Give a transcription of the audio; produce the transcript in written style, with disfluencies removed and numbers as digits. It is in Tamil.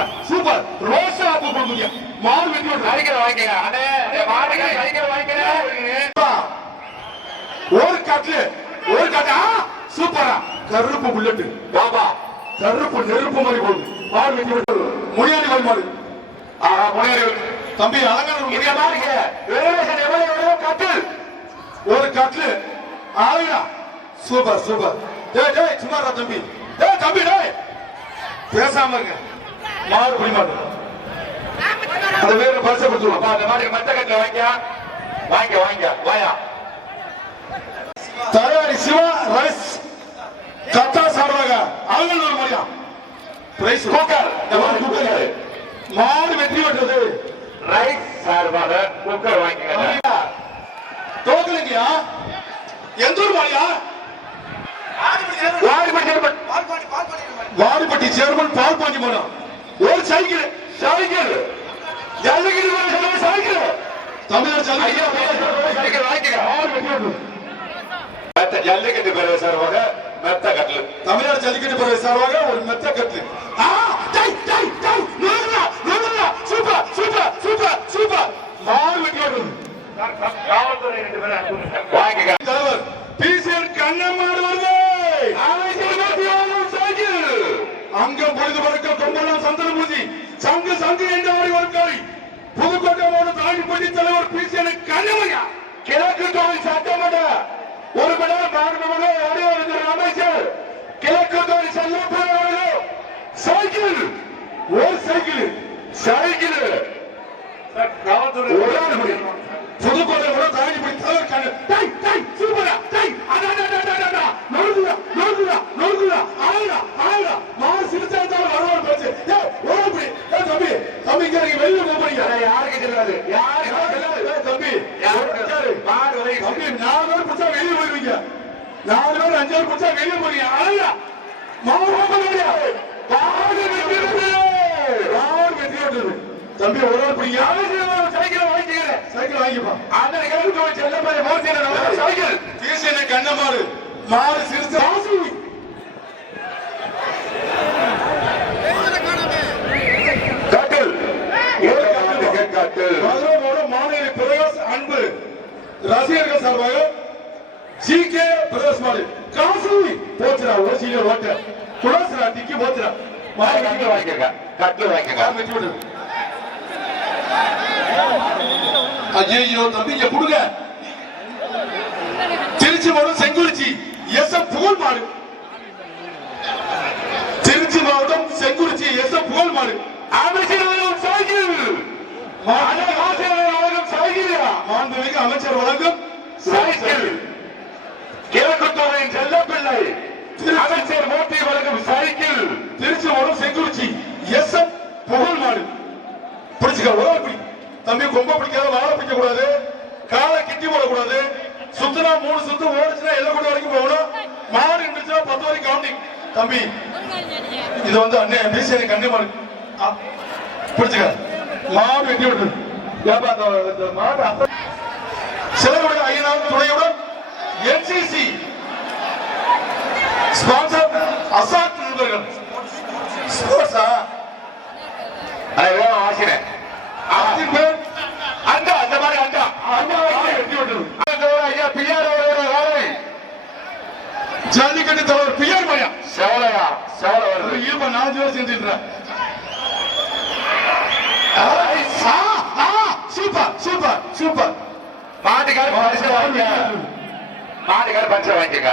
சூப்பர் சூப்பர் ரோசா பூ கொடுங்க மாடு வெட்டி அடிக்கிற வாங்கிக்க அண்ணே மாடு அடிக்கிற வாங்கிக்க ஒரு கட்டு சூப்பரா கருப்பு புல்லட் பாபா கருப்பு நெருப்பு மாதிரி போகுது மாடு வெட்டி விட்டு முனியாடி மாடு முனியாடி தம்பி அலங்கார முடியாம இருக்கு கட்டு ஒரு கட்டு ஆளுடா சூப்பர் சூப்பர் டேய் டேய் சும்மாடா தம்பி டேய் தம்பி டேய் பேசாம இருங்க மாடு புடி மாடு அது வேற பரிசு கொடுத்துருவோம் அந்த மாதிரி மத்த கட்டுல வாங்கிக்க வாயா தயாரி சிவா ரைஸ் கத்தா சார்பாக அவங்க ஒரு மாதிரியா பிரைஸ் குக்கர் மாடு வெற்றி பெற்றது ரைஸ் சார்பாக குக்கர் வாங்கிக்க தோக்கலைங்கயா எந்த ஊர் மாடியா வாடிப்பட்டி சேர்மன் பால் பாண்டி போனா ஒரு சைக்கிள் தமிழர் சைக்கிள் வாங்கிக்க ஜல்லிக்கட்டு பேரவை சார்பாக மெத்த கட்டல் தமிழ்நாடு ஜல்லிக்கட்டு பேரவை சார்பாக ஒரு மெத்த கட்டல் சூப்பர் சூப்பர் சூப்பர் சூப்பர் மாடு வெட்டி வருது காவல்துறை 2 பேரும் வாங்கிக்க தலைவர் பிசிஎல் கண்ணம்மாடு வருது அங்கம் பொழுது பறக்க கொம்பனம் சந்தன பூஜி சங்கு என்ற மாதிரி வருக்காரி புதுக்கோட்டை மாவட்ட தாண்டிப்பட்டி தலைவர் பிசிஎல் கண்ணம்மையா கிழக்கு தொகுதி சட்டமன்ற உறுப்பினர் மாண்புமிகு அமைச்சர் கிழக்கு தொகுதி செல்லப்பூர் அவர்கள் சைக்கிள் ஒரு சைக்கிள் புதுக்கோட்டை மாவட்ட தாண்டிப்பட்டி தலைவர் சூப்பரா மாறு சிறுத்தாலும் வருவார் பேச்சு தம்பி தம்பி வெளியே போறீங்க யாருக்கு தெரியாது தம்பி தம்பி 4 பேர் புடிச்சா வெளியே போயிருவீங்க 4 பேர் 5 பேர் புடிச்சா வெளியே போறீங்க ஆளா தம்பி ஒரு ஆள் பிடிங்க சைக்கிள் வாங்கிப்பா அந்த கிழக்கு செல்லப்படி மோசியர் சைக்கிள் தேசிய கண்ணமாறு மாறு சிறுத்தை மாநில பிரகாஷ் அன்பு ரசிகர்கள் சார்பாக ஜிகே பிரகாஷ் மாடு காசு போச்சுடா ஒரு சீனியர் ஓட்ட குலாசரா டிக்கி போச்சுடா ஐயோ தம்பி இங்க கொடுங்க திருச்சி மாவட்டம் செங்குறிச்சி எஸ் எம் புகழ் மாடு திருச்சி மாவட்டம் செங்குறிச்சி எஸ் எம் புகழ் மாடு மாண்புமிகு அமைச்சர் வழங்கும் சைக்கிள் கிழக்குத்துறையின் செல்லப்பிள்ளை அமைச்சர் மோட்டி வழங்கும் சைக்கிள் திருச்சி மாவட்டம் செங்குறிச்சி எஸ் எம் புகழ் மாடு பிடிச்சுக்க ஒரு பிடி தம்பி கொம்ப பிடிக்காத வாழை பிடிக்க கூடாது காலை கிட்டி போடக்கூடாது சுத்தினா 3 சுத்து ஓடிச்சுன்னா எல்லாம் கூட வரைக்கும் போகணும் மாடு இருந்துச்சுன்னா 10 வரைக்கும் கவுண்டிங் தம்பி இது வந்து அண்ணே பிசிஐ கண்ணே மாடு பிடிச்சுக்க மாடு வெட்டி விட்டு மாடு சிலருடைய ஐயனார் துணையுடன் என்சிசி ஸ்பான்சர் அசாத் நண்பர்கள் ஸ்போர்ட்ஸா ஆசிரியர் அந்த மாதிரி வெட்டி விட்டது ஐயா பிஆர் ஜல்லிக்கட்டு தலைவர் பிஆர் மையா செவலையா ஈர்ப்ப 4 பேர் செஞ்சிருக்கிறேன் சூப்பர் சூப்பர் சூப்பர் மாட்டுக்கார பரிசு வாங்கிக்க